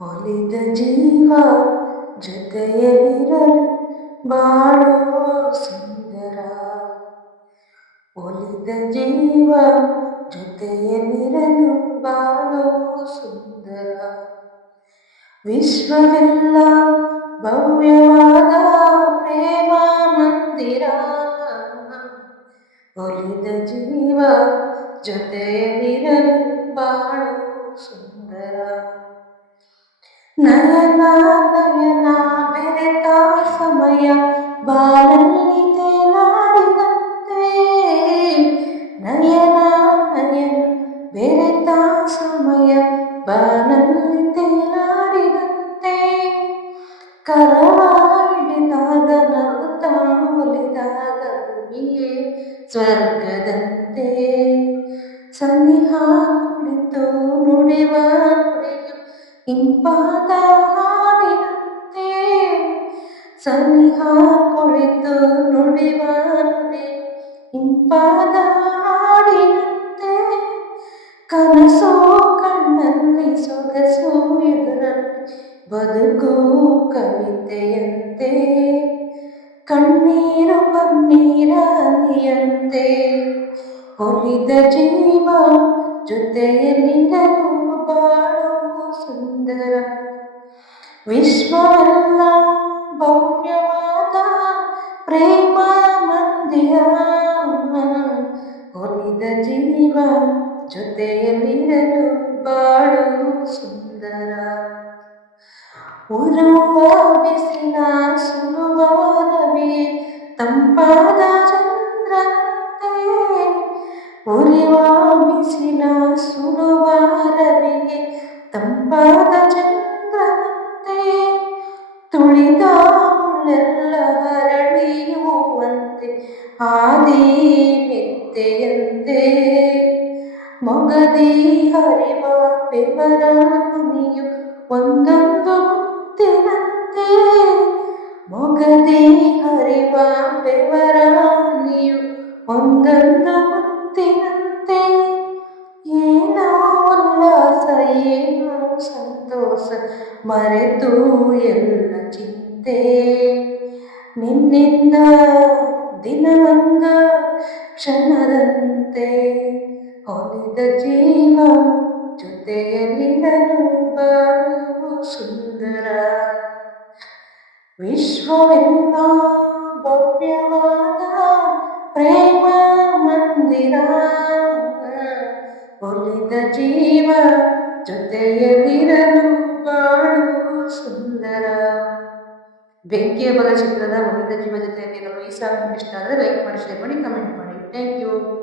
ಒಲಿದ ಜೀವ ಜೊತೆಯಲ್ಲಿರಲು ಬಾಳುವ ಸುಂದರ ಒಲಿದ ಜೀವ ಜೊತೆಯಲ್ಲಿರಲು ಬಾಳುವ ಸುಂದರ ವಿಶ್ವವೆಲ್ಲ ಭವ್ಯವಾದ ಪ್ರೇಮ ಮಂದಿರ ಒಲಿದ ಜೀವ ಜೊತೆಯಲ್ಲಿರಲು ಬಾಳು ಸುಂದರ ನಯನ ನಯನ ಬೆರೆತ ಸಮಯ ಬಾಳಲ್ಲಿ ತೇಲಾಡಿದಂತೆ ನಯನ ನಯನ ಬೆರೆತ ಸಮಯ ಬಾಳಲ್ಲಿ ತೇಲಾಡಿದಂತೆ ಕರವ ಹಿಡಿದಾಗ ನಗುತ್ತಾ ಒಲಿದಾಗ ಭೂಮಿಯೇ ಸ್ವರ್ಗದಂತೆ ಸನಿಹ ಕುಳಿತು ನುಡಿವ ನುಡಿಯು ಇಂಪಾದ ಹಾಡಿನಂತೆ ಸನಿಹ ಕುಳಿತು ನುಡಿವ ನುಡಿಯು ಇಂಪಾದ ಹಾಡಿನಂತೆ ಕನಸು ಕಣ್ಣಲ್ಲಿ ಸೊಗಸು ಎದುರಲ್ಲಿ ಬದುಕು ಕವಿತೆಯಂತೆ ಕಣ್ಣೀರು ಪನ್ನೀರ ಹನಿಯಂತೆ ಹೊಲಿದ ಜೀವ ಜೊತೆಯಲ್ಲಿರಲು ಬಾಳುವ ಸುಂದರ ವಿಶ್ವವೆಲ್ಲ ಭವ್ಯವಾದ ಪ್ರೇಮ ಮಂದಿರ. ಹೊಲಿದ ಜೀವ ಜೊತೆಯಲ್ಲಿರಲು ಬಾಳು ಸುಂದರ. ಉರುವ ಬಿಸಿಲ ಸುಡುವ ರವಿ ತಂಪಾದ ಚಂದ್ರನಂತೆ. ಉರಿವ ಬಿಸಿಲ ಸುಡುವ ರವಿಗೆ ತಂಪಾದ ಚಂದ್ರನಂತೆ ಮುಳ್ಳೆಲ್ಲ ಹರಳಿಯುವಂತೆ ಆದಿ ಮೆತ್ತೆಯಂತೆ ಮೊಗದಿ ಹರಿವ ಬೆವರ ಹನಿಯು ಒಂದೊಂದು ಮುತ್ತಿನಂತೆ ಮೊಗದಿ ಹರಿವ ಬೆವರ ಹನಿಯು ಒಂದೊಂದು ಮುತ್ತಿನಂತೆ ಏನೋ ಉಲ್ಲಾಸ ಏನೋ ಸಂತೋಷ ಮರೆತು ಎಲ್ಲ ಚಿಂತೆ ನಿನ್ನಿಂದ ದಿನವಂದ ಕ್ಷಣದಂತೆ ಹೊಲಿದ ಜೀವ ಜೊತೆಯಲ್ಲಿರಲು ಬಾಳುವ ಸುಂದರ. ವಿಶ್ವವೆಲ್ಲ ಭವ್ಯವಾದ ಪ್ರೇಮ ಮಂದಿರ ಹೊಲಿದ ಜೀವ ಜೊತೆಯಲ್ಲಿರಲು ಬೆಂಕಿಯ ಬಲ ಚಿತ್ರದ ಮುಂದಿನ ಜೀವ ಜೊತೆಯಲ್ಲಿರಲು ಈ ಇಷ್ಟ ಆದರೆ ಲೈಕ್ ಮಾಡಿ ಶೇರ್ ಮಾಡಿ ಕಮೆಂಟ್ ಮಾಡಿ. Thank you